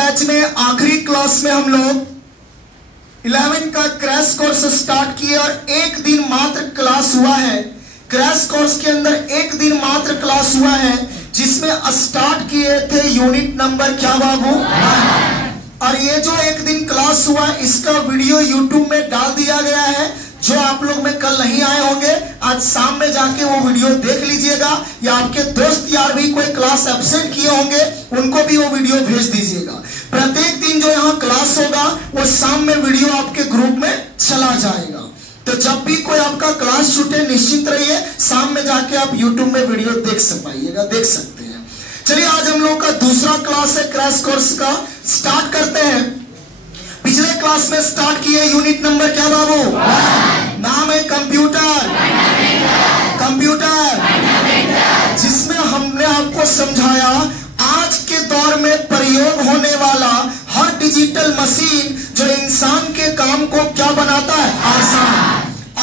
Batch में आखिरी class में हम लोग 11 का क्रैश कोर्स स्टार्ट किए और एक दिन मात्र क्लास हुआ है। क्रैश कोर्स के अंदर एक दिन मात्र क्लास हुआ है, जिसमें स्टार्ट किए थे यूनिट नंबर क्या बाबू? और ये जो एक दिन क्लास हुआ इसका वीडियो यूट्यूब में डाल दिया गया है। जो आप लोग में कल नहीं आए होंगे, आज शाम में जाके वो वीडियो देख लीजिएगा, या आपके दोस्त यार भी कोई क्लास एब्सेंट किए होंगे उनको भी वो वीडियो भेज दीजिएगा। प्रत्येक दिन जो यहाँ क्लास होगा वो शाम में वीडियो आपके ग्रुप में चला जाएगा। तो जब भी कोई आपका क्लास छूटे निश्चित रहिए, शाम में जाके आप यूट्यूब में वीडियो देख सकते हैं। चलिए आज हम लोग का दूसरा क्लास है क्रैश कोर्स का, स्टार्ट करते हैं। पिछले क्लास में स्टार्ट किए यूनिट नंबर क्या बाबू? नाम है कंप्यूटर, जिसमें हमने आपको समझाया आज के दौर में प्रयोग होने वाला हर डिजिटल मशीन जो इंसान के काम को क्या बनाता है? आसान।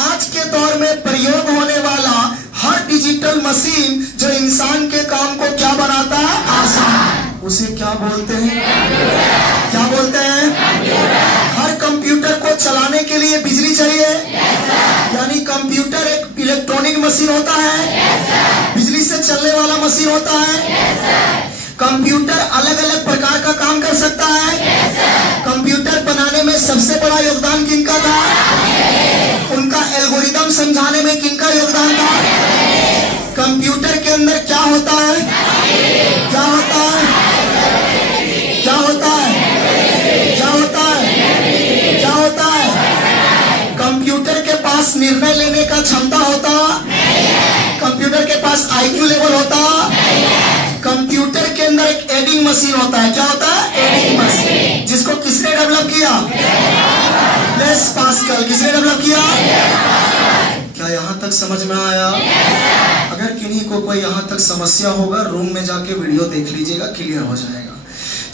आज के दौर में प्रयोग होने वाला हर डिजिटल मशीन जो इंसान के काम को क्या बनाता है? आसान। उसे क्या बोलते हैं? क्या बोलते हैं? हर कंप्यूटर को चलाने के लिए बिजली चाहिए, यानी कंप्यूटर एक इलेक्ट्रॉनिक मशीन होता है, बिजली से चलने वाला मशीन होता है। कंप्यूटर अलग अलग प्रकार का काम कर सकता है। कंप्यूटर बनाने में सबसे बड़ा योगदान किनका था? उनका एल्गोरिदम समझाने में किनका योगदान था? कंप्यूटर के अंदर क्या होता है? क्या होता है? क्या होता है? क्या होता है? क्या होता है? कंप्यूटर के पास निर्णय लेने का क्षमता होता? कंप्यूटर के पास आईक्यू लेवल होता? कंप्यूटर के अंदर एक एडिंग मशीन होता है। क्या होता है? Adding machine. जिसको किसने डेवलप किया? Blaise Pascal. किसने डेवलप किया? क्या यहाँ तक समझ में आया? अगर किन्हीं को कोई यहाँ तक समस्या होगा, रूम में जाके वीडियो देख लीजिएगा, क्लियर हो जाएगा।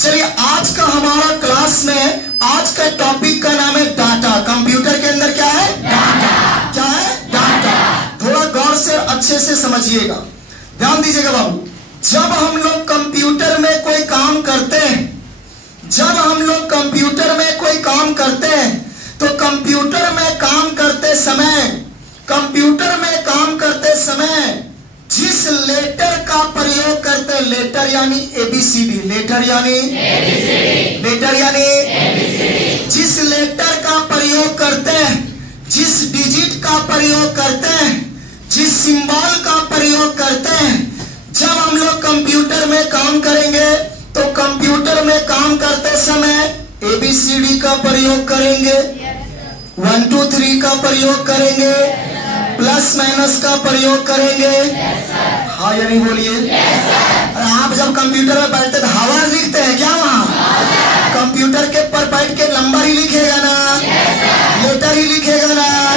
चलिए आज का हमारा क्लास में आज का टॉपिक का नाम है डाटा। कंप्यूटर के अंदर क्या है? डाटा। क्या है? डाटा। थोड़ा गौर से अच्छे से समझिएगा, ध्यान दीजिएगा बाबू। जब हम लोग कंप्यूटर में कोई काम करते हैं, तो कंप्यूटर में काम करते समय जिस लेटर का प्रयोग करते हैं, लेटर यानी ABCD, जिस लेटर का प्रयोग करते हैं, जिस डिजिट का प्रयोग करते हैं, जिस सिंबल का प्रयोग करते हैं, जब हम लोग कंप्यूटर में काम करेंगे तो कंप्यूटर में काम करते समय ABCD का प्रयोग करेंगे, 1 2 3 का प्रयोग करेंगे, प्लस माइनस का प्रयोग करेंगे। हाँ या नहीं बोलिए? अरे आप जब कंप्यूटर में बैठते तो आवाज लिखते हैं क्या? वहाँ कंप्यूटर के पर बैठ के नंबर ही लिखेगा ना, लेटर ही लिखेगा ना,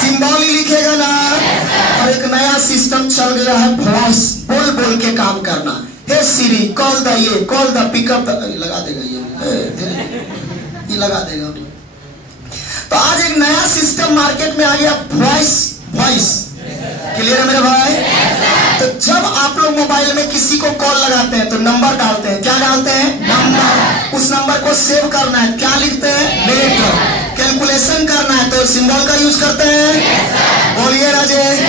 सिंबल ही लिखेगा ना। और एक नया सिस्टम चल गया है वॉइस, बोल बोल के काम करना। हे सिरी कॉल द पिकअप, लगा देगा ये लगा देगा। तो आज एक नया सिस्टम मार्केट में आ गया, वॉइस। क्लियर है मेरे भाई? तो जब आप लोग मोबाइल में किसी को कॉल लगाते हैं तो नंबर डालते हैं। क्या डालते हैं? नंबर। उस नंबर को सेव करना है, क्या लिखते हैं? लेटर। कैलकुलेशन करना है तो सिंबल का यूज करते हैं। बोलिए राजेश।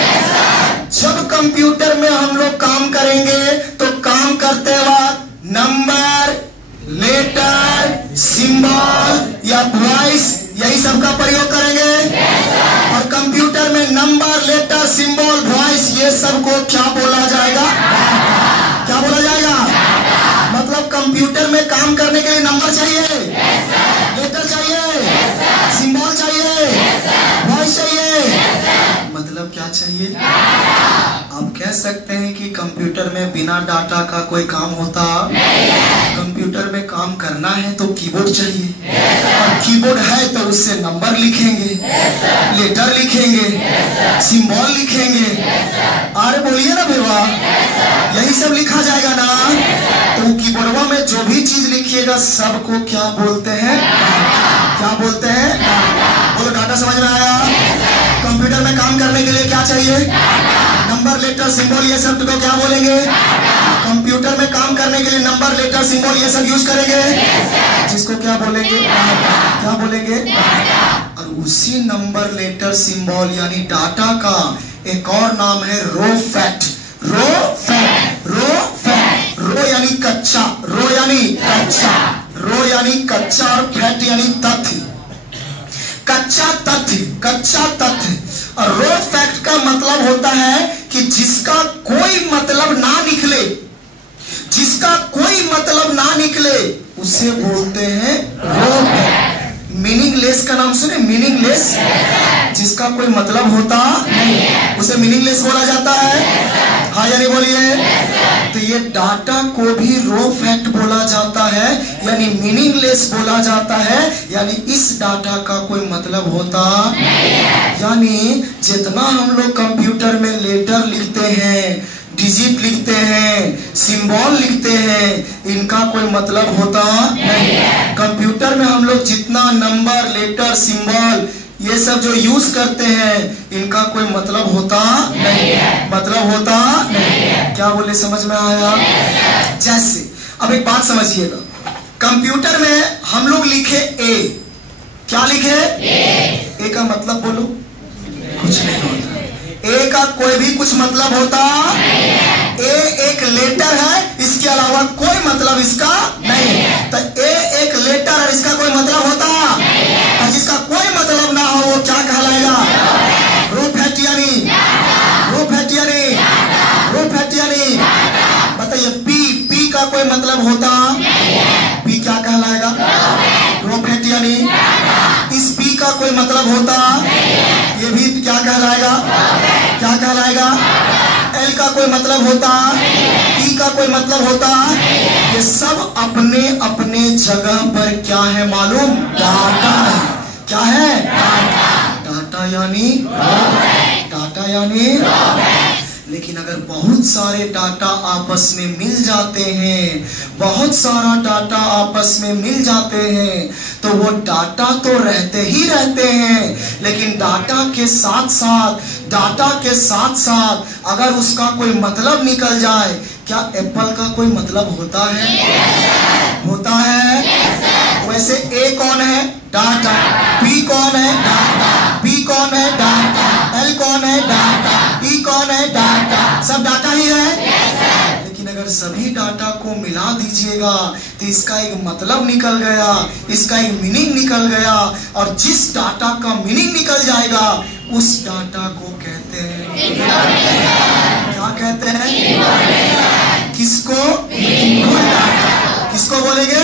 जब कंप्यूटर में हम लोग काम करेंगे तो काम करते वक्त नंबर, लेटर, सिंबल या वॉइस, यही सब का प्रयोग करेंगे। और कंप्यूटर में नंबर, लेटर, सिंबल, वॉइस, ये सब को क्या बोला जाएगा? क्या बोला जाएगा? मतलब कंप्यूटर में काम करने के लिए नंबर चाहिए, लेटर चाहिए, सिंबल चाहिए, वॉइस चाहिए, मतलब क्या चाहिए? आप कह सकते हैं कि कंप्यूटर में बिना डाटा का कोई काम होता नहीं है। कंप्यूटर में काम करना है तो कीबोर्ड चाहिए, और कीबोर्ड है तो उससे नंबर लिखेंगे, लेटर लिखेंगे, सिंबल लिखेंगे। अरे बोलिए ना भैया, यही सब लिखा जाएगा ना। तो कीबोर्ड में जो भी चीज लिखिएगा सबको क्या बोलते हैं? क्या बोलते हैं? बोलो डाटा। समझ में आया? कंप्यूटर में काम करने के लिए क्या चाहिए? नंबर, लेटर, सिंबल, ये सब को क्या बोलेंगे? कंप्यूटर में काम करने के लिए नंबर, लेटर, सिंबल ये सब यूज करेंगे। इसको क्या बोलेंगे? क्या बोलेंगे? और उसी नंबर लेटर सिंबल यानी डाटा का एक और नाम है रो फैक्ट। रो फैक्ट, रो फैक्ट। रो यानी कच्चा, रो यानी कच्चा, रो यानी कच्चा और फैक्ट यानी तथ्य, कच्चा तथ्य, कच्चा तथ्य। और रो फैक्ट का मतलब होता है कि जिसका कोई मतलब ना निकले, जिसका कोई मतलब ना निकले उसे बोलते हैं रो फैक्ट। मीनिंगलेस का नाम सुने? मीनिंगलेस, जिसका कोई मतलब होता नहीं है उसे मीनिंगलेस बोला जाता है। हाँ या नहीं बोलिए? तो ये डाटा को भी रो फैक्ट बोला जाता है, यानी मीनिंगलेस बोला जाता है, यानी इस डाटा का कोई मतलब होता नहीं है। यानी जितना हम लोग कंप्यूटर में लेटर लिखते हैं, डिजिट लिखते हैं, सिंबल लिखते हैं, इनका कोई मतलब होता नहीं है। कंप्यूटर में हम लोग जितना नंबर, लेटर, सिंबल ये सब जो यूज करते हैं, इनका कोई मतलब होता नहीं है, मतलब होता नहीं है। क्या बोले? समझ में आया? जैसे अब एक बात समझिएगा, कंप्यूटर में हम लोग लिखे ए, क्या लिखे? ए का मतलब बोलो? कुछ नहीं होता। ए का कोई भी कुछ मतलब होता नहीं है। ए एक लेटर है, इसके अलावा कोई मतलब इसका नहीं है। तो ए एक लेटर और इसका कोई मतलब होता नहीं है। और जिसका कोई मतलब ना हो वो क्या कहलाएगा? रो फैक्ट यानी, रो फैक्ट यानी, रो फैक्ट यानी। बताइए पी, पी का कोई मतलब होता नहीं है, पी क्या कहलाएगा? रो फैक्ट यानी। इस पी का कोई मतलब होता नहीं है, ये भी क्या कहलाएगा? क्या कहलाएगा? एल का कोई मतलब होता, ई का कोई मतलब होता, ये सब अपने अपने जगह पर क्या है मालूम? डाटा है। क्या है? डाटा यानी, डाटा यानी। लेकिन अगर बहुत सारे डाटा आपस में मिल जाते हैं, बहुत सारा डाटा आपस में मिल जाते हैं, तो वो डाटा तो रहते ही रहते हैं, लेकिन डाटा के साथ साथ, डाटा के साथ साथ अगर उसका कोई मतलब निकल जाए, क्या एप्पल का कोई मतलब होता है? होता है। वैसे ए कौन है? डाटा। पी कौन है? डाटा। बी कौन है? डाटा। एल कौन है? डाटा। ई कौन है? डाटा। सब डाटा ही है। लेकिन अगर सभी डाटा को मिला दीजिएगा तो इसका एक मतलब निकल गया, इसका एक मीनिंग निकल गया, और जिस डाटा का मीनिंग निकल जाएगा उस डाटा को कहते हैं, क्या कहते हैं? किसको? Meaningful data. किसको बोलेंगे?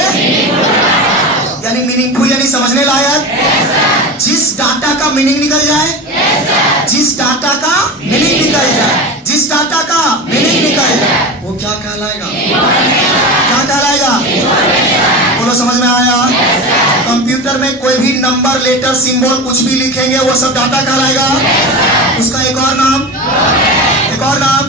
यानी मीनिंगफुल यानी समझने लायक। जिस डाटा का मीनिंग निकल जाए, जिस डाटा का मीनिंग निकल जाए, जिस डाटा का मीनिंग निकल जाए, वो क्या कहलाएगा? क्या कहलाएगा? बोलो, समझ में आया? कंप्यूटर में कोई भी नंबर, लेटर, सिंबल कुछ भी लिखेंगे वो सब डाटा कहलाएगा। उसका एक और नाम, एक और नाम।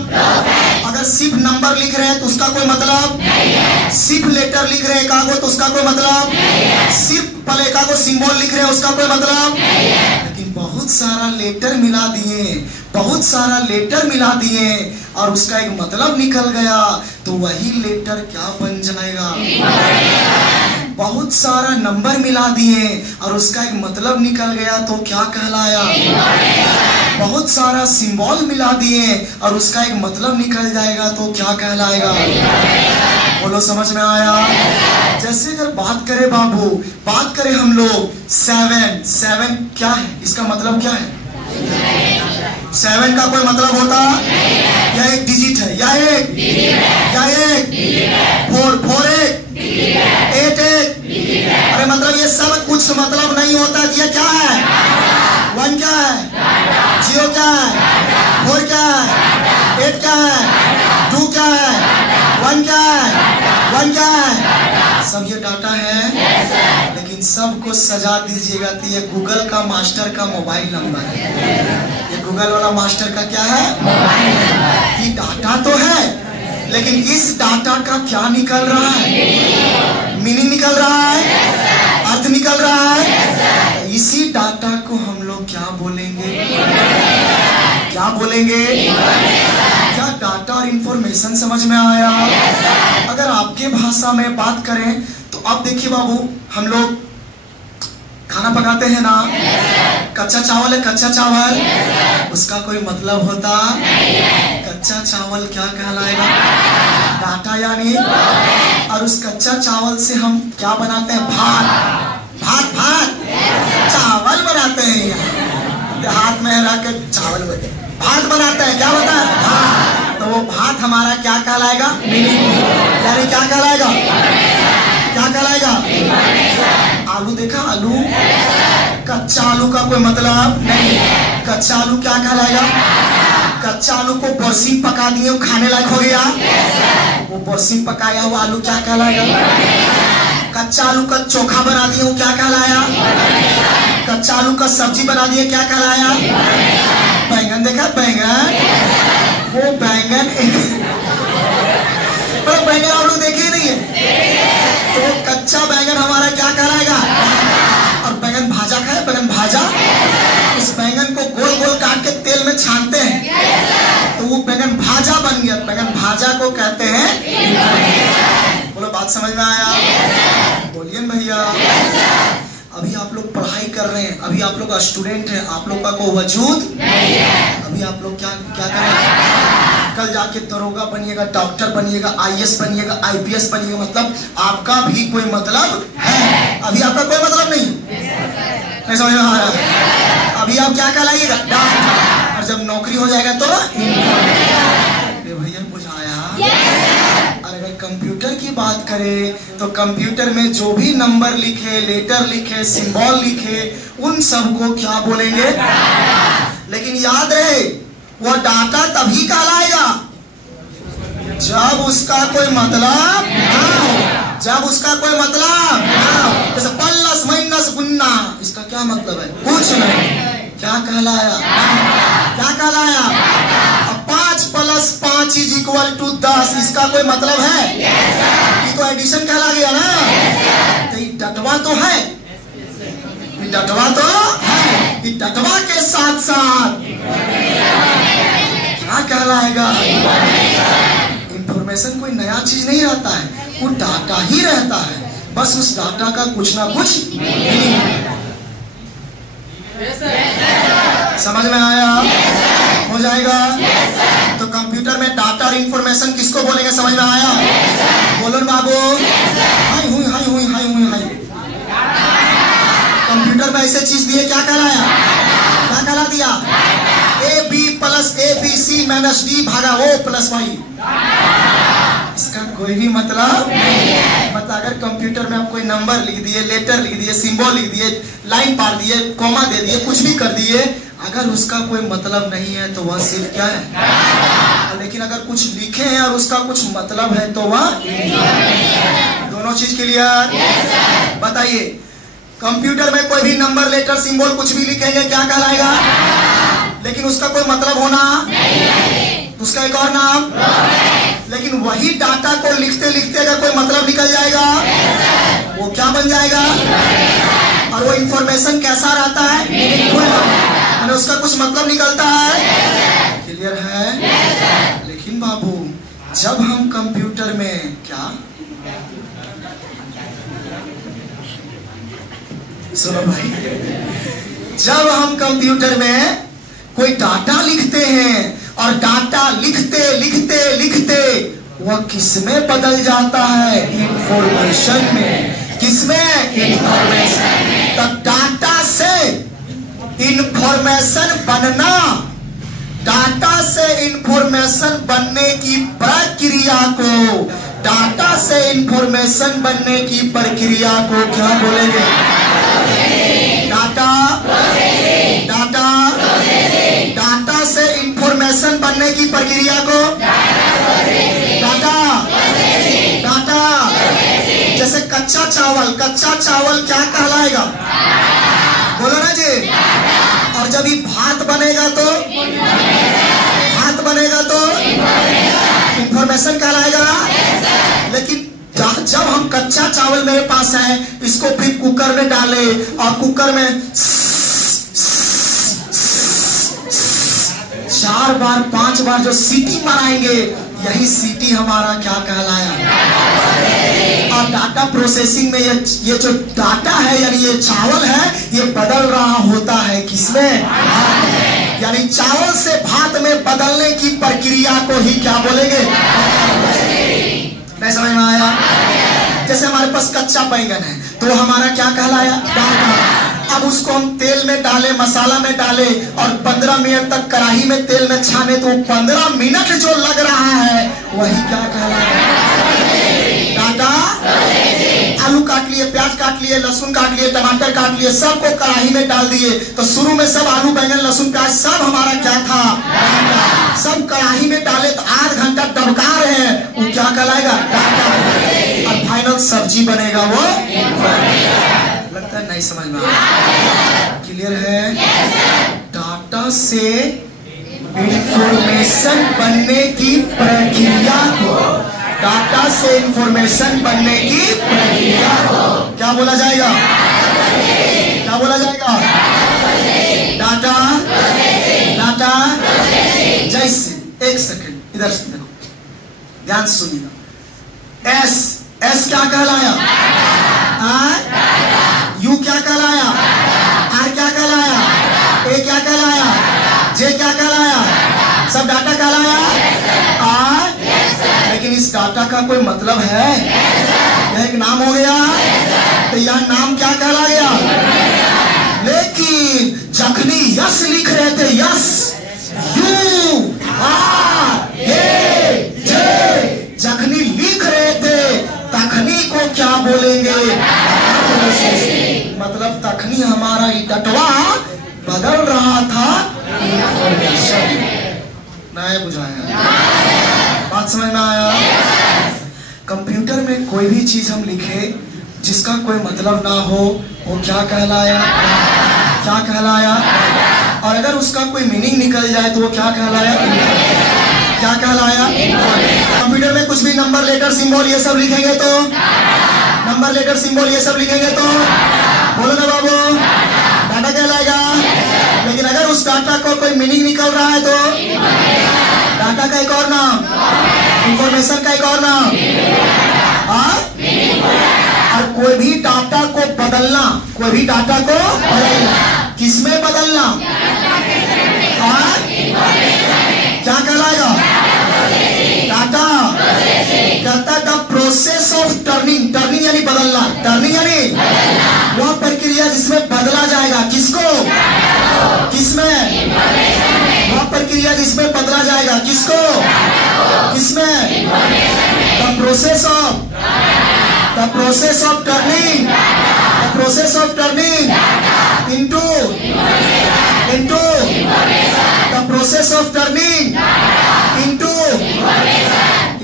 अगर सिर्फ नंबर लिख रहे हैं तो उसका कोई मतलब नहीं है। सिर्फ लेटर लिख रहे हैं एकागो तो उसका कोई मतलब नहीं है। सिर्फ पल एकागो सिंबल लिख रहे हैं उसका कोई मतलब नहीं है। लेकिन बहुत सारा लेटर मिला दिए, बहुत सारा लेटर मिला दिए और उसका एक मतलब निकल गया, तो वही लेटर क्या बन जाएगा? बहुत सारा नंबर मिला दिए और उसका एक मतलब निकल गया तो क्या कहलाया? बहुत सारा सिंबल मिला दिए और उसका एक मतलब निकल जाएगा तो क्या कहलाएगा? बोलो, समझ में आया? जैसे अगर बात करें बाबू, बात करें हम लोग 7, 7 क्या है? इसका मतलब क्या है? 7 का कोई मतलब होता? या एक डिजिट है, या एक, या एक 4, 4 एक, 8 एक। अरे मतलब ये सब कुछ मतलब नहीं होता कि ये क्या है? 1 क्या है? 0 क्या है? 4 क्या है? 8 क्या है? 2 क्या है? 1 क्या है? 1 क्या है? सब ये डाटा है। लेकिन सबको सजा दीजिएगा तो ये गूगल का मास्टर का मोबाइल नंबर है। ये गूगल वाला मास्टर का क्या है? Mobile number. ये डाटा तो है, लेकिन इस डाटा का क्या निकल रहा है? मीनिंग निकल रहा है, अर्थ निकल रहा है। इसी डाटा को हम लोग क्या बोलेंगे? क्या बोलेंगे? क्या डाटा और इंफॉर्मेशन समझ में आया? अगर आपके भाषा में बात करें तो अब देखिए बाबू, हम लोग खाना पकाते हैं ना, कच्चा चावल है, कच्चा चावल, उसका कोई मतलब होता नहीं है। कच्चा चावल क्या कहलाएगा? डाटा यानी। और उस कच्चा चावल से हम क्या बनाते हैं? भात। भात भात चावल बनाते हैं। देहात में रह के चावल भात बनाते हैं, क्या होता है? भात। तो वो भात हमारा क्या कहलाएगा? यानी क्या कहलाएगा? क्या कहलाएगा? आलू देखा? आलू, कच्चा आलू का कोई मतलब नहीं। कच्चा आलू क्या कहलाएगा? कच्चा आलू को बरसी पका दिए, वो खाने लायक हो गया। वो बरसी पकाया हुआ आलू क्या कहलाएगा? कच्चा आलू का चोखा बना दिए, वो क्या कहलाया? कच्चा आलू का सब्जी बना दिए, क्या कहलाया? बैंगन देखा? बैंगन, वो बैंगन पर बैंगन आलू देखे ही नहीं है। तो कच्चा बैंगन हमारा क्या कहलाएगा? और बैंगन भाजा खाए, बैंगन भाजा, इस बैंगन को गोल गोल काट के तेल में छानते हैं तो वो बैंगन भाजा बन गया। बैंगन भाजा को कहते हैं। बोलो बात समझ में आया? बोलिए भैया। अभी आप लोग पढ़ाई कर रहे हैं, अभी आप लोग स्टूडेंट हैं, आप लोग का कोई वजूद नहीं है। अभी आप लोग क्या क्या करेंगे? कल जाके दरोगा बनिएगा, डॉक्टर बनिएगा, IAS बनिएगा, IPS बनिएगा, मतलब आपका भी कोई मतलब है। अभी आपका कोई मतलब नहीं समझ में आ रहा? अभी आप क्या कहलाइएगा? डॉक्टर। और जब नौकरी हो जाएगा तो भैया बुझाया। और अगर कंप्यूटर की बात करें तो कंप्यूटर में जो भी नंबर लिखे, लेटर लिखे, सिंबल लिखे, उन सबको क्या बोलेंगे? लेकिन याद रहे, वो डाटा तभी कहलाएगा जब उसका कोई मतलब ना हो। जब उसका कोई मतलब ना हो। जैसे प्लस माइनस गुन्ना, इसका क्या मतलब है? कुछ नहीं। क्या कहलाया? क्या कहलाया? 5 + 5 = 10, इसका कोई मतलब है? ये तो एडिशन कहला गया ना। तो ये डटवा तो है, ये डटवा तो है। ये डटवा के साथ साथ क्या कहलाएगा? इंफॉर्मेशन कोई नया चीज नहीं रहता है, वो डाटा ही रहता है। बस उस डाटा का कुछ ना कुछ समझ में आया? हो जाएगा। तो कंप्यूटर में डाटा और इंफॉर्मेशन किसको बोलेंगे? समझ में आया? बोलो बाबू। हाय हुई हाय हुई हाय हुई हाय। कंप्यूटर में ऐसे चीज दिए, क्या कहलाया? क्या कहला दिया? AB + ABC - D / O + Y। इसका कोई भी मतलब नहीं है। मतलब अगर कंप्यूटर में आप कोई नंबर लिख दिए, लेटर लिख दिए, सिंबल लिख दिए, लाइन पार दिए, कॉमा दे दिए, कुछ भी कर दिए, अगर उसका कोई मतलब नहीं है तो वह सिर्फ क्या है? लेकिन अगर कुछ लिखे हैं और उसका कुछ मतलब है तो वह दोनों चीज क्लियर? बताइए, कंप्यूटर में कोई भी नंबर, लेटर, सिंबल कुछ भी लिखेंगे, क्या कहलाएगा? लेकिन उसका कोई मतलब होना नहीं, उसका एक और नाम। लेकिन वही डाटा को लिखते लिखते अगर कोई मतलब निकल जाएगा, वो क्या बन जाएगा? और वो इंफॉर्मेशन कैसा रहता है? मीनिंगफुल, उसका कुछ मतलब निकलता है। क्लियर है? लेकिन बाबू, जब हम कंप्यूटर में क्या सुनो भाई, जब हम कंप्यूटर में कोई डाटा लिखते हैं और डाटा लिखते लिखते लिखते वह किसमें बदल जाता है? इंफॉर्मेशन में। किसमें? इंफॉर्मेशन में। तो डाटा से इंफॉर्मेशन बनना, डाटा से इंफॉर्मेशन बनने की प्रक्रिया को, डाटा से इंफॉर्मेशन बनने की प्रक्रिया को क्या बोलेंगे? डाटा, डाटा, डाटा से इंफॉर्मेशन बनने की प्रक्रिया को डाटा, डाटा। जैसे कच्चा चावल, कच्चा चावल क्या कहलाएगा? बोलो ना जी। और जब ये भात बनेगा तो, भात बनेगा तो इंफॉर्मेशन कहलाएगा। लेकिन जब हम कच्चा चावल मेरे पास है, इसको फिर कुकर में डाले और कुकर में 4 बार 5 बार जो सीटी मराएंगे, यही सीटी हमारा क्या कहलाया? और डाटा प्रोसेसिंग में ये जो डाटा है यानी ये चावल है ये बदल रहा होता है किसमें? यानी चावल से भात में बदलने की प्रक्रिया को ही क्या बोलेंगे? नहीं समझ में आया? जैसे हमारे पास कच्चा बैंगन है तो हमारा क्या कहलाया? डाटा। अब उसको हम तेल में डाले, मसाला में डाले और 15 मिनट तक कढ़ाई में तेल में छाने तो 15 मिनट जो लग रहा है वही क्या कहलाया? डाटा। आलू काट लिए, प्याज काट लिए, लहसुन काट लिए, टमाटर काट लिए, सबको कढ़ाई में डाल दिए तो शुरू में सब आलू बैंगन लहसुन प्याज सब हमारा क्या था? डाटा। सब कढ़ाई में डाले तो 8 घंटा दबका रहे हैं, वो क्या कहलाएगा? डाटा। और फाइनल सब्जी बनेगा वो लगता है नहीं समझ में आया? क्लियर है? डाटा से इंफॉर्मेशन बनने की प्रक्रिया को, डाटा से इंफॉर्मेशन बनने की प्रक्रिया को क्या बोला जाएगा? क्या बोला जाएगा? डाटा। डाटा जैसे एक सेकंड इधर से देखो, ध्यान से सुनिएगा। एस क्या कहलाया? यू क्या कहलाया? आर क्या कहलाया? ए क्या कहलाया? जे क्या कहलाया? सब डाटा कहलाया। लेकिन इस डाटा का कोई मतलब है? यह एक नाम हो गया तो यह नाम क्या कहला गया? लेकिन जखनी यस लिख रहे थे, यस यू आर ए जे जखनी लिख रहे थे तखनी को क्या बोलेंगे? मतलब तखनी हमारा ये डटवा बदल रहा था। नहीं बुझाया? बात समझ में आया? कंप्यूटर में कोई भी चीज हम लिखे जिसका कोई मतलब ना हो वो क्या कहलाया? क्या कहलाया? और अगर उसका कोई मीनिंग निकल जाए तो वो क्या कहलाया? क्या कहलाया? कंप्यूटर में कुछ भी नंबर लेटर सिंबल ये सब लिखेंगे तो, नंबर लेटर सिंबल ये सब लिखेंगे तो बोलो ना बाबू, डाटा कहलाएगा। लेकिन अगर उस डाटा को कोई मीनिंग निकल रहा है तो डाटा का एक और नाम, इंफॉर्मेशन का एक और नाम। और कोई भी डाटा को बदलना, कोई भी डाटा को बदलना, किसमें बदलना? क्या कहलाएगा? डाटा। कहता the process of turning, turning यानी बदलना, टर्निंग यानी वह प्रक्रिया जिसमें बदला जाएगा। किसको? किसमें? वह प्रक्रिया जिसमें बदला जाएगा। किसको? किसमें? The process of, the process of turning, the process of turning into the process of turning into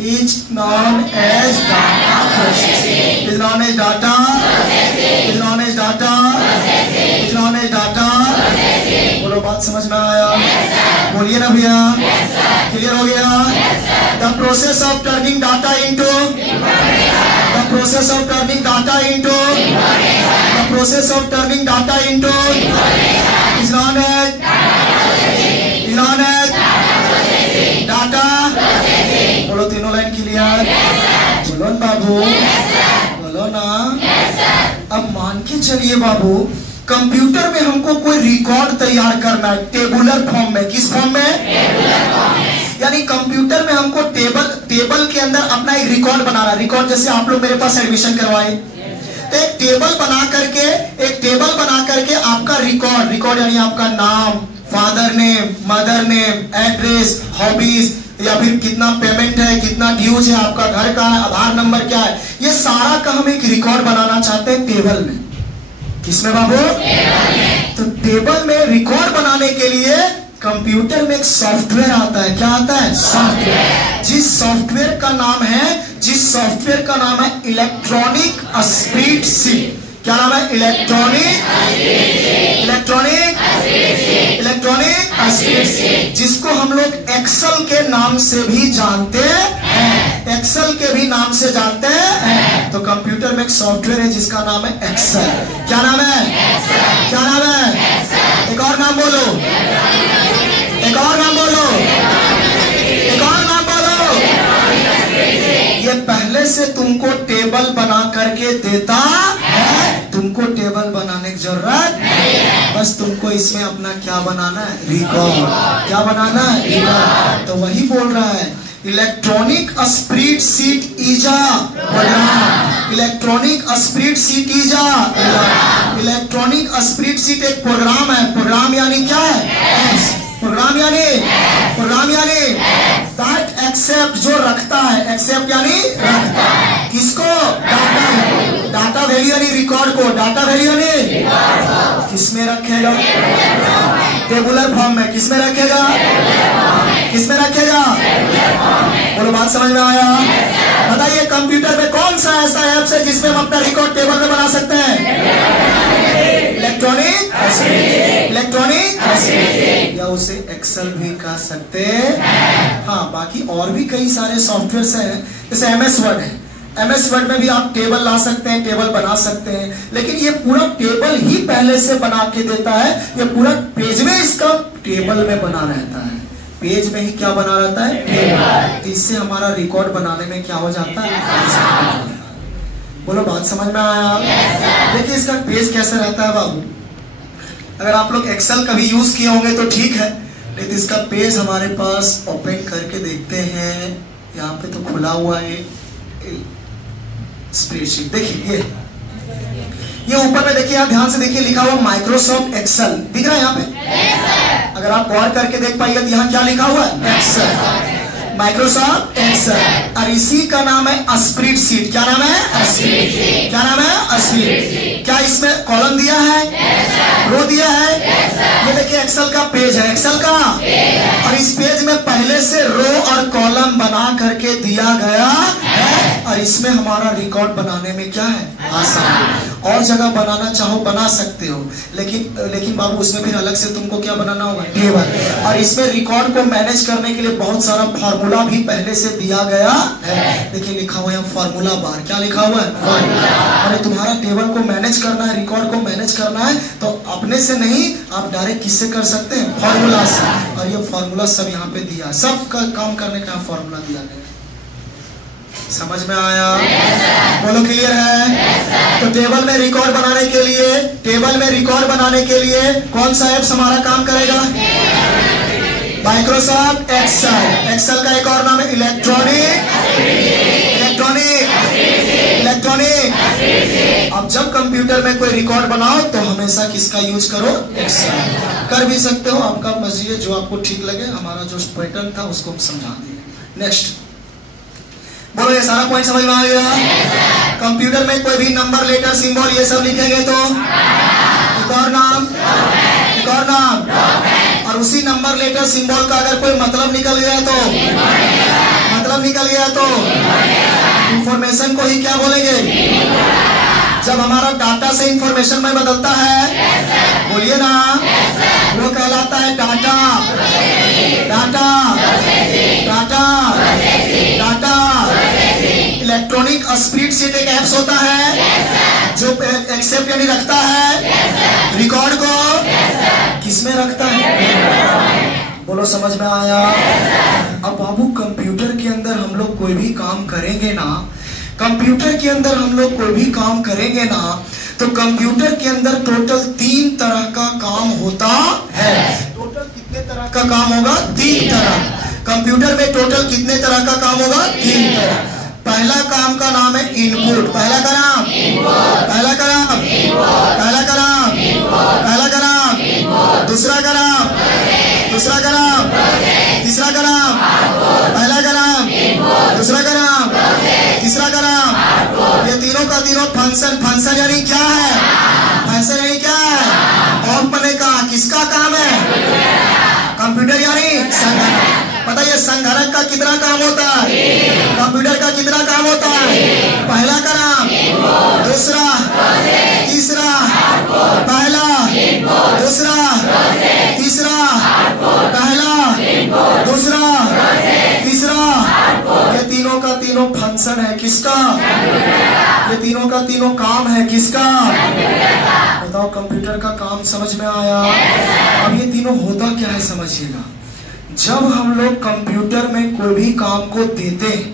is known as data processing. Is known as data. Is known as data. Is known as data. बोलो बात समझ में आया? बोलिए ना भैया। Clear हो गया? The process of turning data into, the process of turning data into, the process of turning data into is known as, is known as data. बोलो तीनों लाइन क्लियर? बोलो ना बाबू, बोलो ना। अब मान के चलिए बाबू, कंप्यूटर में हमको कोई रिकॉर्ड तैयार करना है टेबुलर फॉर्म में। किस फॉर्म में? यानी कंप्यूटर में हमको टेबल के अंदर अपना एक रिकॉर्ड बनाना। रिकॉर्ड जैसे आप लोग मेरे पास एडमिशन करवाए तो एक टेबल बना करके आपका रिकॉर्ड यानी आपका नाम, father name, mother name, address, hobbies या फिर कितना पेमेंट है, कितना ड्यूज है, आपका घर का है, आधार नंबर क्या है, ये सारा का हम एक रिकॉर्ड बनाना चाहते हैं टेबल में। किसमें बाबू? तो टेबल में रिकॉर्ड बनाने के लिए कंप्यूटर में एक सॉफ्टवेयर आता है। क्या आता है? सॉफ्टवेयर। जिस सॉफ्टवेयर का नाम है इलेक्ट्रॉनिक स्प्रेडशीट। क्या नाम है? इलेक्ट्रॉनिक स्प्रेडशीट, जिसको हम लोग एक्सेल के नाम से भी जानते हैं, एक्सेल के भी नाम से जानते हैं। तो कंप्यूटर में एक सॉफ्टवेयर है जिसका नाम है एक्सेल। क्या नाम है? क्या नाम है? एक और नाम बोलो, एक और नाम बोलो, एक और नाम बोलो। ये पहले पहले से तुमको टेबल बना करके देता है, तुमको टेबल बनाने की जरूरत नहीं है, बस तुमको इसमें अपना क्या बनाना है, रिकॉर्ड। क्या बनाना है, रिकॉर्ड। तो वही बोल रहा है electronic spreadsheet is a program. Electronic spreadsheet is a program. Electronic spreadsheet एक प्रोग्राम है। प्रोग्राम यानी क्या है, प्रोग्राम यानी दैट एक्सेप्ट, जो रखता है, एक्सेप्ट यानी रखता है, किसको, डाटा। डाटा वैल्यू यानी रिकॉर्ड को, डाटा वैल्यू यानी किसमें रखेगा, टेबुलर फॉर्म में। किसमें रखेगा, किसमें रखेगा, बोलो बात समझ में आया। बताइए कंप्यूटर में कौन सा ऐसा ऐप है जिसमें हम अपना रिकॉर्ड टेबल में बना सकते हैं, इलेक्ट्रॉनिक या उसे एक्सेल भी कह सकते हैं। हाँ, बाकी और भी कई सारे सॉफ्टवेयर हैं, जैसे MS वर्ड है। MS वर्ड में भी आप टेबल ला सकते हैं, टेबल बना सकते हैं, लेकिन ये पूरा टेबल ही पहले से बना के देता है। ये पूरा पेज में इसका टेबल में बना रहता है, पेज में ही क्या बना रहता है, टेबल। इससे हमारा रिकॉर्ड बनाने में क्या हो जाता है, बोलो बात समझ में आया। देखिए इसका पेज कैसे रहता है बाबू, अगर आप लोग एक्सेल कभी यूज किए होंगे तो ठीक है, लेकिन इसका पेज हमारे पास ओपन करके देखते हैं, यहाँ पे तो खुला हुआ है स्प्रेडशीट। देखिए ये ऊपर में देखिए, आप ध्यान से देखिए, लिखा हुआ माइक्रोसॉफ्ट एक्सेल दिख रहा है यहाँ पे। अगर आप गौर करके देख पाइए तो यहाँ क्या लिखा हुआ है, एक्सेल, माइक्रोसॉफ्ट एक्सेल। और इसी का नाम है स्प्रेडशीट। क्या नाम है, स्प्रेडशीट। क्या नाम है, स्प्रेडशीट। क्या इसमें कॉलम दिया है, रो दिया है। ये देखिए एक्सेल का पेज है, एक्सेल का, और इस पेज में पहले से रो और कॉलम बना करके दिया गया है, और इसमें हमारा रिकॉर्ड बनाने में क्या है, आसान। और जगह बनाना चाहो बना सकते हो, लेकिन बाबू उसमें फिर अलग से तुमको क्या बनाना होगा, टेबल। और इसमें रिकॉर्ड को मैनेज करने के लिए बहुत सारा फार्मूला भी पहले से दिया गया है। देखिए लिखा हुआ है फार्मूला बार। क्या लिखा हुआ है, फार्मूला। अरे तुम्हारा टेबल को मैनेज करना है, रिकॉर्ड को मैनेज करना है, तो अपने से नहीं, आप डायरेक्ट किससे कर सकते हैं, फार्मूला से। और ये फार्मूला सब यहाँ पे दिया, सब का काम करने का फार्मूला दिया गया। समझ में आया, बोलो क्लियर है। तो टेबल में रिकॉर्ड बनाने के लिए, टेबल में रिकॉर्ड बनाने के लिए कौन सा ऐप्स हमारा काम करेगा, माइक्रोसॉफ्ट एक्सेल। एक्सेल का एक और नाम है इलेक्ट्रॉनिक। अब जब कंप्यूटर में कोई रिकॉर्ड बनाओ तो हमेशा किसका यूज करो, एक्सेल। कर भी सकते हो, आपका मर्जी है, जो आपको ठीक लगे। हमारा जो पैटर्न था उसको हम समझा दिए। नेक्स्ट बोलो, ये सारा पॉइंट समझ में आ गया। कंप्यूटर में कोई भी नंबर, लेटर, सिंबल ये सब लिखेंगे तो एक और नाम, और उसी नंबर, लेटर, सिंबल का अगर कोई मतलब निकल गया तो इंफॉर्मेशन को ही क्या बोलेंगे। जब हमारा डाटा से इंफॉर्मेशन में बदलता है, बोलिए ना, वो कहलाता है डाटा। इलेक्ट्रॉनिक स्प्रेडशीट एक ऐप्स होता है जो एक्सेप्ट यानी रखता है रिकॉर्ड को, किसमें रखता है, बोलो समझ में आया। अब बाबू कंप्यूटर के अंदर हम लोग कोई भी काम करेंगे ना, कंप्यूटर के अंदर हम लोग कोई भी काम करेंगे ना, तो कंप्यूटर के अंदर टोटल 3 तरह का काम होता है। टोटल कितने तरह का काम होगा, 3 तरह। कंप्यूटर में टोटल कितने तरह का काम होगा, 3 तरह। पहला काम का नाम है इनपुट। पहला का नाम, दूसरा का नाम, तीसरा का नाम, पहला का नाम, दूसरा का नाम, तीसरा का नाम। ये तीनों का तीनों फंक्शन यानी क्या है, फंक्शन यानी क्या है, ऑफ करने का। किसका काम है, कंप्यूटर यानी संगणक। पता है संगणक का कितना काम होता है, कंप्यूटर का कितना काम होता है। पहला का नाम, दूसरा, तीसरा, पहला, दूसरा, तीसरा, पहला, दूसरा, तीसरा। ये तीनों का तीनों फंक्शन है किसका, ये तीनों का तीनों काम है किसका, बताओ। कंप्यूटर का काम समझ में आया। अब ये तीनों होता क्या है समझिएगा। जब हम लोग कंप्यूटर में कोई भी काम को देते हैं,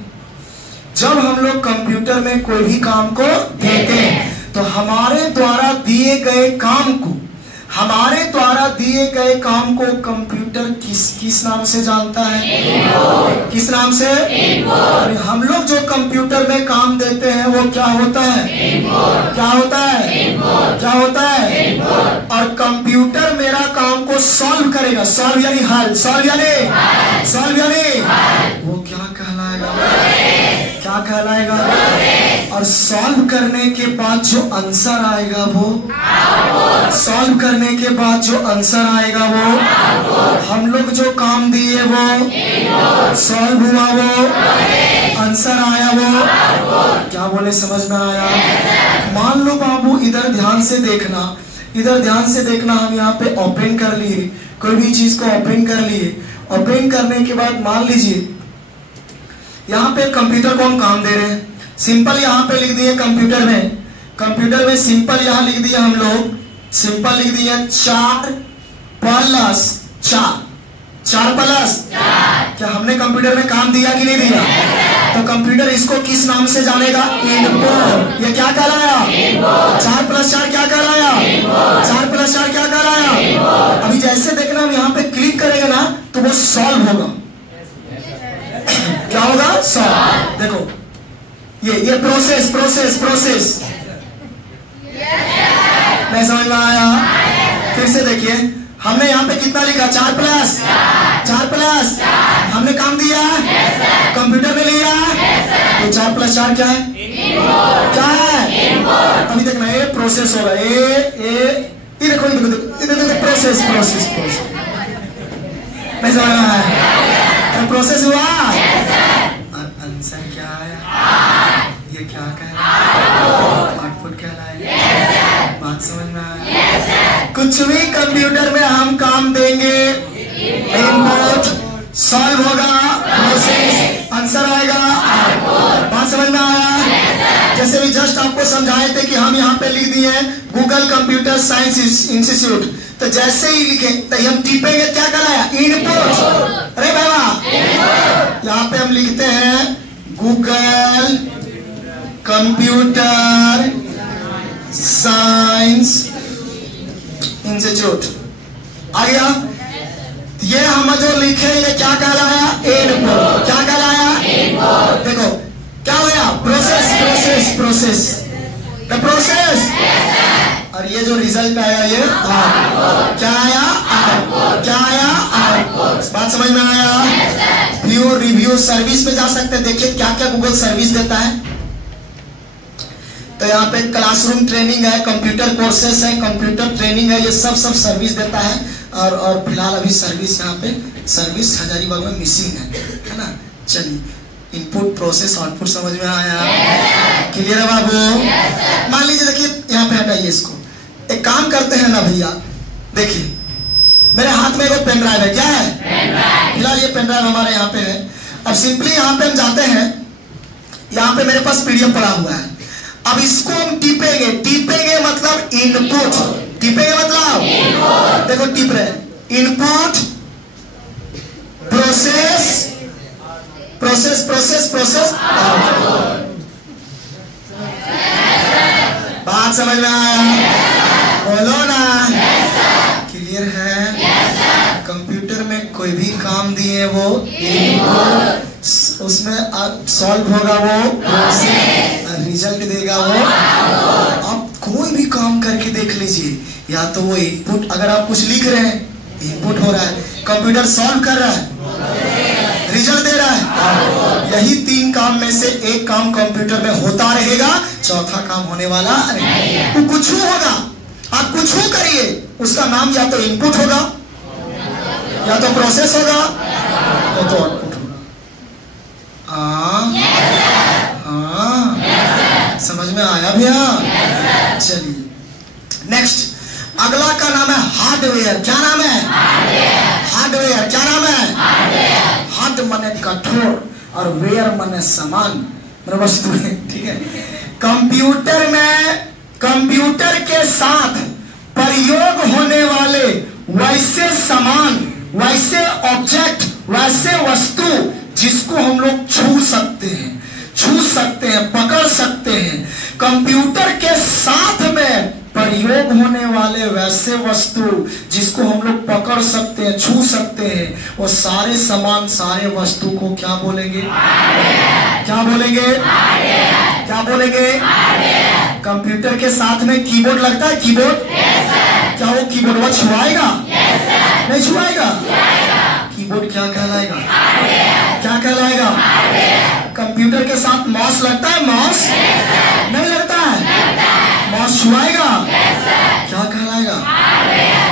जब हम लोग कंप्यूटर में कोई भी काम को देते हैं तो हमारे द्वारा दिए गए काम को कंप्यूटर किस नाम से जानता है? किस नाम से? और हम लोग जो कंप्यूटर में काम देते हैं वो क्या होता है? क्या होता है? और कंप्यूटर मेरा काम को सॉल्व करेगा। सॉल्व यानी हल, सॉल्व यानी वो क्या कहलाएगा? और सॉल्व करने के बाद जो आंसर आएगा वो हम लोग जो काम दिए वो सॉल्व हुआ, वो आंसर आया, वो क्या बोले, समझ में आया? मान लो बाबू, इधर ध्यान से देखना, हम यहाँ पे ओपन कर लिए, कोई भी चीज को ओपन कर लिए। ओपन करने के बाद मान लीजिए यहाँ पे कंप्यूटर को हम काम दे रहे हैं। सिंपल यहाँ पे लिख दिए कंप्यूटर में सिंपल यहाँ लिख दिया, हम लोग सिंपल लिख दिया 4 प्लस। क्या हमने कंप्यूटर में काम दिया कि नहीं दिया? तो कंप्यूटर इसको किस नाम से जानेगा? इनपुट। ये क्या कहलाया? 4 + 4 क्या कहलाया? 4 + 4 क्या कहलाया? अभी जैसे देखना, हम यहाँ पे क्लिक करेंगे ना तो वो सॉल्व होगा। क्या होगा? सॉल्व। देखो ये प्रोसेस नहीं समझ में आया? फिर से देखिए, हमने यहाँ पे कितना लिखा? 4 प्लस। हमने काम दिया, कंप्यूटर में लिया, तो 4 + 4 क्या है? क्या है? अभी देखना, ये प्रोसेस होगा। ये देखो प्रोसेस नहीं समझ में आया? प्रोसेस हुआ, आंसर क्या आया? ये क्या कहलाया? आउटपुट कहलाया। बात समझ में आया? कुछ भी कंप्यूटर में हम काम देंगे, इनपुट, सॉल्व होगा, प्रोसेस, आंसर आएगा, बात समझ में आया? जैसे भी जस्ट आपको समझाए थे कि हम यहाँ पे लिख दिए गूगल कंप्यूटर साइंस इंस्टीट्यूट, तो जैसे ही लिखे तो हम टिपेंगे, क्या कहलाया? इनपुट। अरे बाबा, यहाँ पे हम लिखते हैं गूगल कंप्यूटर साइंस इंस्टीट्यूट, आ गया। ये हम जो लिखे, ये क्या कहलाया? इनपुट। क्या कहलाया? इनपुट। देखो क्या हो गया? प्रोसेस। The process. और ये जो रिजल्ट आया, ये क्या आया? क्या आया? बात समझ में आया? व्यू, रिव्यू, सर्विस में जा सकते हैं। देखिए क्या क्या गूगल सर्विस देता है। तो यहाँ पे क्लासरूम ट्रेनिंग है, कंप्यूटर कोर्सेस है, कंप्यूटर ट्रेनिंग है, ये सब सर्विस देता है। और फिलहाल अभी सर्विस यहाँ पे सर्विस हजारीबाग में मिसिंग है ना। चलिए, इनपुट, प्रोसेस, आउटपुट समझ में आया? क्लियर है बाबू? मान लीजिए, देखिए यहाँ पे हटाइए इसको। एक काम करते हैं ना भैया, देखिए मेरे हाथ में एक पेन ड्राइव है। क्या है? फिलहाल ये पेन ड्राइव हमारे यहाँ पे है। अब सिंपली यहाँ पे हम जाते हैं, यहाँ पे मेरे पास पीडीएफ पड़ा हुआ है। अब इसको हम टिपेंगे मतलब इनपुट। टिपेंगे मतलब देखो टिप रहे, इनपुट, प्रोसेस, बात समझ में आया? बोलो ना। क्लियर है? कंप्यूटर में कोई भी काम दिए वो उसमें सॉल्व होगा, वो रिजल्ट देगा वो। आप कोई भी काम करके देख लीजिए, या तो वो इनपुट, अगर आप कुछ लिख रहे हैं इनपुट हो रहा है, कंप्यूटर सॉल्व कर रहा है, रिजल्ट दे रहा है। यही 3 काम में से एक काम कंप्यूटर में होता रहेगा, चौथा काम होने वाला नहीं। वो कुछ होगा, आप कुछ करिए, उसका नाम या तो इनपुट होगा, या तो प्रोसेस होगा, या तो आउटपुट होगा। समझ में आया भैया? चलिए नेक्स्ट, अगला का नाम है हार्डवेयर। क्या नाम है? हार्डवेयर। क्या नाम है? हार्ड माने कठोर और वेयर माने सामान, वस्तु है। ठीक है। कंप्यूटर में, कंप्यूटर के साथ प्रयोग होने वाले वैसे सामान, वैसे ऑब्जेक्ट, वैसे वस्तु जिसको हम लोग छू सकते हैं। छू सकते हैं, पकड़ सकते हैं। कंप्यूटर के साथ में प्रयोग होने वाले वैसे वस्तु जिसको हम लोग पकड़ सकते हैं, छू सकते हैं, वो सारे सामान, सारे वस्तु को क्या बोलेंगे? क्या बोलेंगे? क्या बोलेंगे? कंप्यूटर के साथ में कीबोर्ड लगता है, कीबोर्ड। क्या वो कीबोर्ड वो छुआएगा? नहीं छुआएगा। कीबोर्ड क्या कहलाएगा? क्या कहलाएगा? कंप्यूटर के साथ माउस लगता है, माउस नहीं लगता है, माउस छुआएगा, क्या कहलाएगा?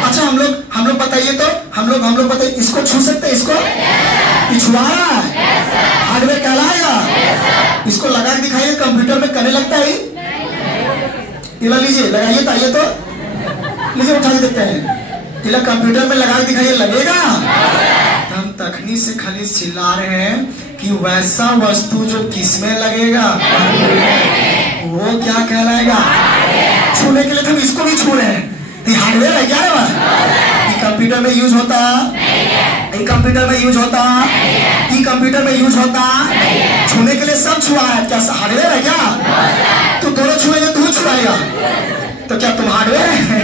अच्छा हम लोग बताइए तो, हम लोग बताइए, इसको छू सकते हैं? इसको छुआ रहा है, हार्डवेयर कहलाएगा। इसको लगा के दिखाइए, कंप्यूटर में करने लगता है। इला लीजिए, लगाइए तो, आइए तो लीजिए, उठा के देखते हैं। इला कंप्यूटर में लगा के दिखाइए, लगेगा? हम तखनी से खाली चिल्ला रहे हैं कि वैसा वस्तु जो किसमें लगेगा, वो क्या कहलाएगा? छूने के लिए तो हम इसको भी छू रहे हैं, ये हार्डवेयर है क्या है? ये कंप्यूटर में यूज होता, ये कंप्यूटर में यूज होता, ये कंप्यूटर में यूज होता। छूने के लिए सब छुआ है, क्या हार्डवेयर है क्या? तो दोनों छुएंगे तो छुआएगा, तो क्या तुम हार्डवेयर है?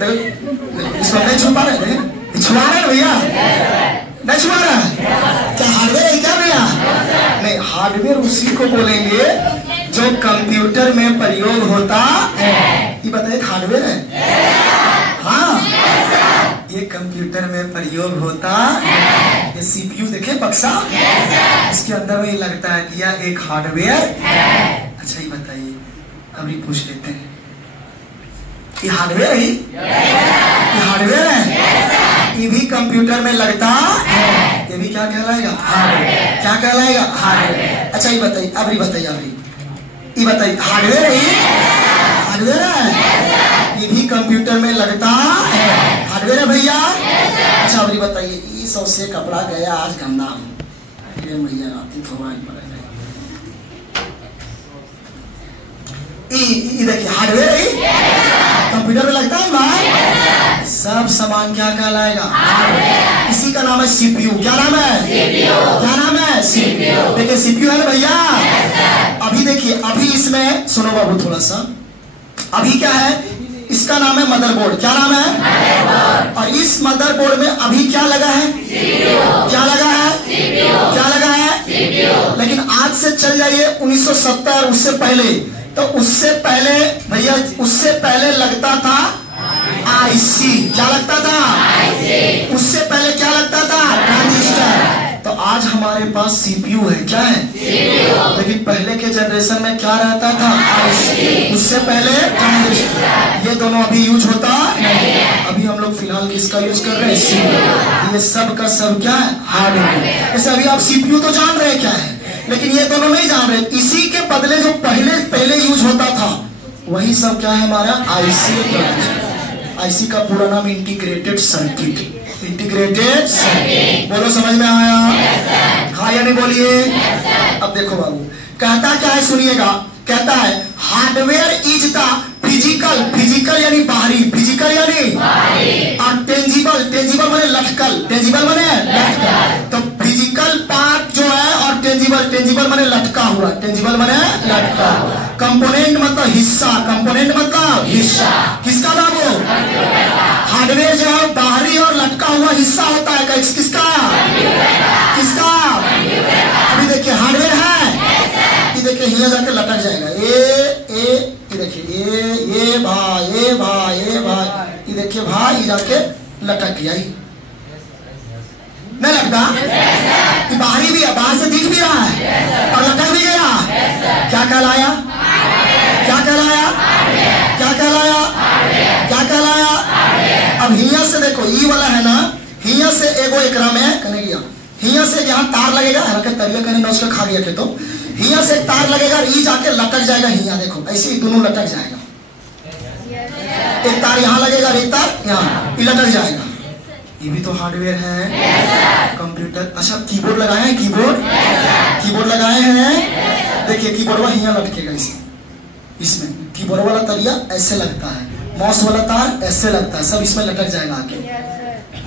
इसको नहीं छुपा रहे, छुआ रहे भैया, नहीं छुआ रहा है, क्या हार्डवेयर है क्या भैया? नहीं, हार्डवेयर उसी को बोलेंगे जो कंप्यूटर में प्रयोग होता है। ये बताइए हार्डवेयर है? हाँ, ये कंप्यूटर में प्रयोग होता है। ये सीपीयू देखे बक्सा, इसके अंदर में लगता है, यह एक हार्डवेयर। अच्छा ये बताइए, अभी पूछ लेते हैं, ये हार्डवेयर है? ये हार्डवेयर है? ये भी कंप्यूटर में लगता है, ये भी क्या कहलाएगा? हार्डवेयर। क्या कहलाएगा? हार्डवेयर। अच्छा ये बताइए, अभी बताइए, ये बताइए, हार्डवेयर है? हार्डवेयर है? ये भी कंप्यूटर में लगता है, हार्डवेयर है भैया। अच्छा अभी बताइए, ये सबसे कपड़ा गया आज गंदा, ये भैया आती थोड़ा ये देखिए, हार्डवेयर है, कंप्यूटर में लगता है ना। सब सामान क्या कहलाएगा? इसी का नाम है सीपीयू। क्या नाम है? सीपीयू। क्या नाम है? सीपीयू। देखिए सीपीयू है ना भैया। अभी देखिए, अभी इसमें सुनो बाबू थोड़ा सा, अभी क्या है, इसका नाम है मदरबोर्ड। क्या नाम है? मदरबोर्ड। और इस मदरबोर्ड में अभी क्या लगा है? सीपीयू। क्या लगा है? सीपीयू। क्या लगा है? सीपीयू। लेकिन आज से चल जाइए 1970, उससे पहले, तो उससे पहले भैया, उससे पहले लगता था आईसी। क्या लगता था? आईसी। उससे पहले क्या लगता था? ट्रांजिस्टर। तो आज हमारे पास सीपीयू है। क्या है? सीपीयू। लेकिन पहले के जनरेशन में क्या रहता था? आईसी। उससे पहले ट्रांजिस्टर। ये दोनों अभी यूज होता नहीं है। अभी हम लोग फिलहाल किसका यूज कर रहे हैं? सीपीयू। ये सब का सब क्या है? हार्डवेयर। जैसे अभी आप सीपीयू तो जान रहे हैं क्या है, लेकिन ये दोनों नहीं जान रहे। इसी के बदले जो पहले यूज होता था, वही सब क्या है हमारा? आईसी। आईसी का पूरा नाम इंटीग्रेटेड सर्किट। Integrated circuit. बोलो समझ में आया? हाँ या नहीं बोलिए? अब देखो बाबू, कहता क्या है सुनिएगा, कहता है hardware is the physical, physical यानी बाहरी, फिजिकल यानी और टेंजिबल, टेंजिबल माने लटकल, टेंजिबल माने लटकल। तो फिजिकल पार्ट जो है और टेंजिबल, टेंजिबल माने लटका हुआ, टेंजिबल माने लटका। कंपोनेंट मतलब हिस्सा, कंपोनेंट मतलब हिस्सा। किसका नाम हो? हार्डवेयर जो है बाहरी और लटका हुआ हिस्सा होता है। किसका? किसका? अभी देखिए हार्डवेयर है, ये देखिए यहाँ जाके लटक जाएगा। ये देखिए, ये भाई, ये भाई, ये भाई, ये देखिए भाई, ये जाके लटक गया। नहीं लगता? कि बाहरी भी है, बाहर से दिख भी रहा है और लटक भी गया। क्या कहलाया? क्या कहलाया? क्या कहलाया? क्या कहलाया? अब हिया से देखो, ई वाला है ना, हिया से एगो एकरा में कने गया, हिया से यहाँ तार लगेगा, तरिया कने नौच के खा गया के, तो हिया से तार लगेगा, ई जाके लटक जाएगा। हिया देखो ऐसे ही दोनों लटक जाएगा। एक तार यहाँ लगेगा, एक तार यहाँ, ये लटक जाएगा। ये भी तो हार्डवेयर है। कंप्यूटर। अच्छा कीबोर्ड लगाए हैं? कीबोर्ड, कीबोर्ड लगाए हैं। देखिए कीबोर्ड वह यहाँ लटकेगा, इसमें कीबोर्ड वाला तरिया ऐसे लगता है, माउस वाला तार ऐसे लगता है, सब इसमें लटक जाएगा आके।